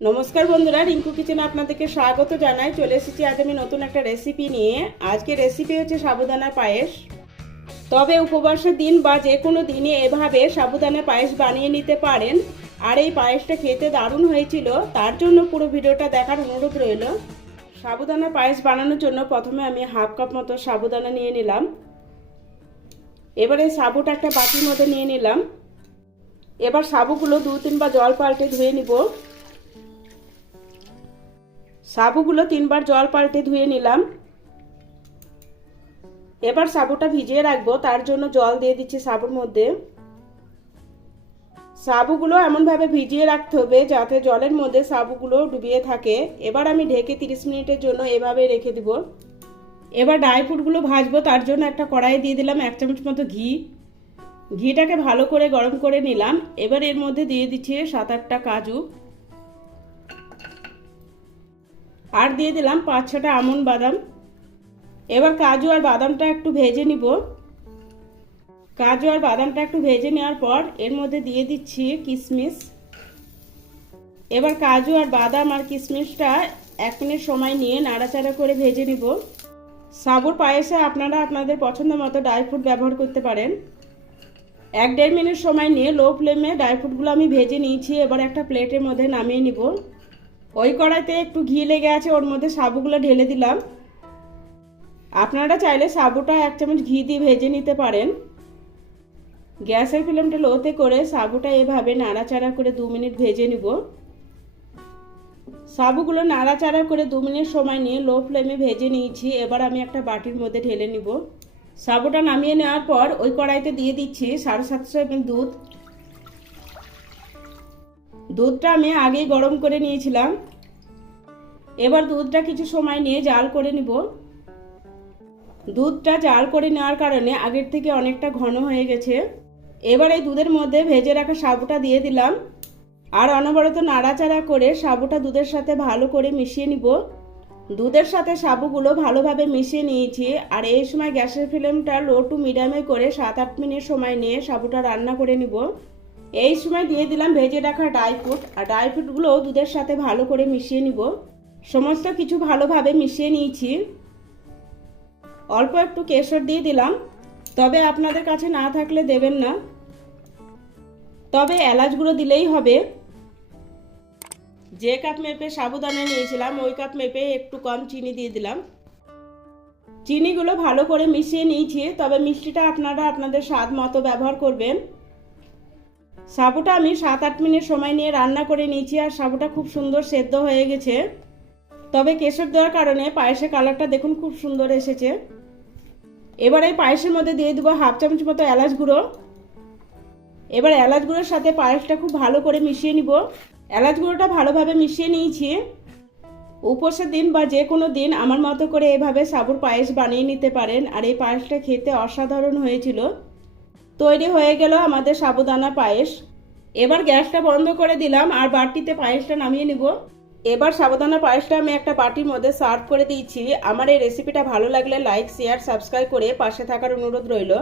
নমস্কার বন্ধুরা, রিঙ্কু কিচেনে আপনাদেরকে স্বাগত জানাই। চলে এসেছি আজ আমি নতুন একটা রেসিপি নিয়ে। আজকে রেসিপি হচ্ছে সাবুদানা পায়েস। তবে উপবাসের দিন বা যে কোনো দিনে এভাবে সাবুদানা পায়েস বানিয়ে নিতে পারেন। আর এই পায়েসটা খেতে দারুণ হয়েছিল, তার জন্য পুরো ভিডিওটা দেখার অনুরোধ রইল। সাবুদানা পায়েস বানানোর জন্য প্রথমে আমি হাফ কাপ মতো সাবুদানা নিয়ে নিলাম। এবারে সাবুটা একটা বাটির মধ্যে নিয়ে নিলাম। এবার সাবুগুলো 2-3 বার জল পাল্টে ধুয়ে নিব। সাবুগুলো 3 বার জল পাল্টে ধুয়ে নিলাম। এবার সাবুটা ভিজিয়ে রাখবো, তার জন্য জল দিয়ে দিচ্ছি সাবুর মধ্যে। সাবুগুলো এমনভাবে ভিজিয়ে রাখতে হবে যাতে জলের মধ্যে সাবুগুলো ডুবিয়ে থাকে। এবার আমি ঢেকে 30 মিনিটের জন্য এভাবে রেখে দিব। এবার ড্রাই ফ্রুটগুলো ভাজবো, তার জন্য একটা কড়াইয়ে দিয়ে দিলাম 1 চামচ মতো ঘি। ঘিটাকে ভালো করে গরম করে নিলাম। এবার এর মধ্যে দিয়ে দিচ্ছি 7-8টা কাজু, আর দিয়ে দিলাম 5-6টা আমন্ড বাদাম। এবার কাজু আর বাদামটা একটু ভেজে নিব। কাজু আর বাদামটা একটু ভেজে নেওয়ার পর এর মধ্যে দিয়ে দিচ্ছি কিশমিশ। এবার কাজু আর বাদাম আর কিশমিশটা 1 মিনিট সময় নিয়ে নাড়াচাড়া করে ভেজে নিব। সাবুর পায়েসে আপনারা আপনাদের পছন্দ মতো ড্রাই ফ্রুট ব্যবহার করতে পারেন। 1-1.5 মিনিট সময় নিয়ে লো ফ্লেমে ড্রাই ফ্রুটগুলো আমি ভেজে নিয়েছি। এবার একটা প্লেটের মধ্যে নামিয়ে নিব। ওই কড়াইতে একটু ঘি লেগে আছে, ওর মধ্যে সাবুগুলো ঢেলে দিলাম। আপনারা চাইলে সাবুটা 1 চামচ ঘি দিয়ে ভেজে নিতে পারেন। গ্যাসের ফ্লেমটা লোতে করে সাবুটা এভাবে নাড়াচাড়া করে 2 মিনিট ভেজে নিব। সাবুগুলো নাড়াচাড়া করে 2 মিনিট সময় নিয়ে লো ফ্লেমে ভেজে নিয়েছি। এবার আমি একটা বাটির মধ্যে ঢেলে নিব। সাবুটা নামিয়ে নেওয়ার পর ওই কড়াইতে দিয়ে দিচ্ছি 750 ml দুধ। দুধটা আমি আগেই গরম করে নিয়েছিলাম। এবার দুধটা কিছু সময় নিয়ে জাল করে নিব। দুধটা জাল করে নেওয়ার কারণে আগের থেকে অনেকটা ঘন হয়ে গেছে। এবার এই দুধের মধ্যে ভেজে রাখা সাবুটা দিয়ে দিলাম, আর অনবরত নাড়াচাড়া করে সাবুটা দুধের সাথে ভালো করে মিশিয়ে নিব। দুধের সাথে সাবুগুলো ভালোভাবে মিশিয়ে নিয়েছি। আর এই সময় গ্যাসের ফ্লেমটা লো টু মিডিয়ামে করে 7-8 মিনিট সময় নিয়ে সাবুটা রান্না করে নিব। এই সময় দিয়ে দিলাম ভেজে রাখা ড্রাই ফ্রুট, আর ড্রাই ফ্রুটগুলো দুধের সাথে ভালো করে মিশিয়ে নিব। সমস্ত কিছু ভালোভাবে মিশিয়ে নিয়েছি। অল্প একটু কেশর দিয়ে দিলাম, তবে আপনাদের কাছে না থাকলে দেবেন না। তবে এলাচ গুঁড়ো দিলেই হবে। যে কাপ মেপে সাবুদানা নিয়েছিলাম ওই কাপ মেপে একটু কম চিনি দিয়ে দিলাম। চিনিগুলো ভালো করে মিশিয়ে নিয়েছি, তবে মিষ্টিটা আপনারা আপনাদের স্বাদ মতো ব্যবহার করবেন। সাবুটা আমি 7-8 মিনিট সময় নিয়ে রান্না করে নিয়েছি, আর সাবুটা খুব সুন্দর সেদ্ধ হয়ে গেছে। তবে কেশর দেওয়ার কারণে পায়েসের কালারটা দেখুন খুব সুন্দর এসেছে। এবার এই পায়েসের মধ্যে দিয়ে দেবো 1/2 চামচ মতো এলাচ গুঁড়ো। এবার এলাচ গুঁড়োর সাথে পায়েসটা খুব ভালো করে মিশিয়ে নিব। এলাচ গুঁড়োটা ভালোভাবে মিশিয়ে নিয়েছি। উপোসের দিন বা যে কোনো দিন আমার মতো করে এভাবে সাবুর পায়েস বানিয়ে নিতে পারেন। আর এই পায়েসটা খেতে অসাধারণ হয়েছিল। তৈরি হয়ে গেল আমাদের সাবুদানা পায়েস। এবার গ্যাসটা বন্ধ করে দিলাম আর বাটিতে পায়েসটা নামিয়ে নিব। এবার সাবুদানা পায়েসটা আমি একটা বাটির মধ্যে সার্ভ করে দিয়েছি। আমার এই রেসিপিটা ভালো লাগলে লাইক, শেয়ার, সাবস্ক্রাইব করে পাশে থাকার অনুরোধ রইল।